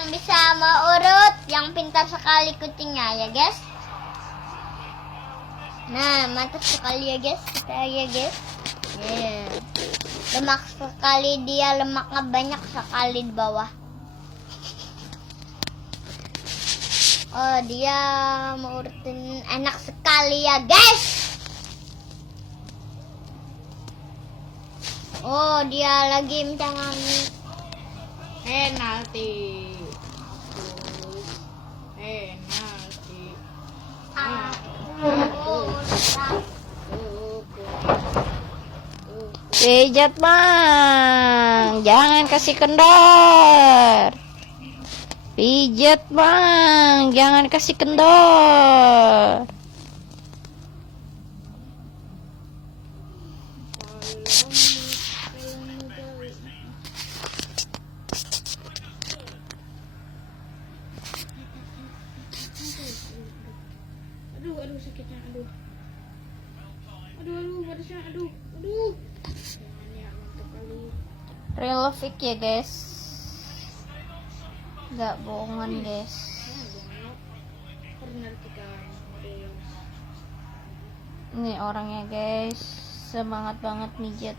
yang bisa mengurut, yang pintar sekali kucingnya ya guys. Nah, mantap sekali ya guys, kita ya guys. Lemak sekali dia, lemaknya banyak sekali di bawah. Oh, dia mengurutin enak sekali ya guys. Oh, dia lagi menangani penalti. Penalti. Pijat bang, jangan kasih kendor. Pijat bang, jangan kasih kendor. Aduh sakitnya, aduh pedasnya, aduh. Real fake ya guys, nggak bohongan guys. Ini orangnya guys, semangat banget mijat.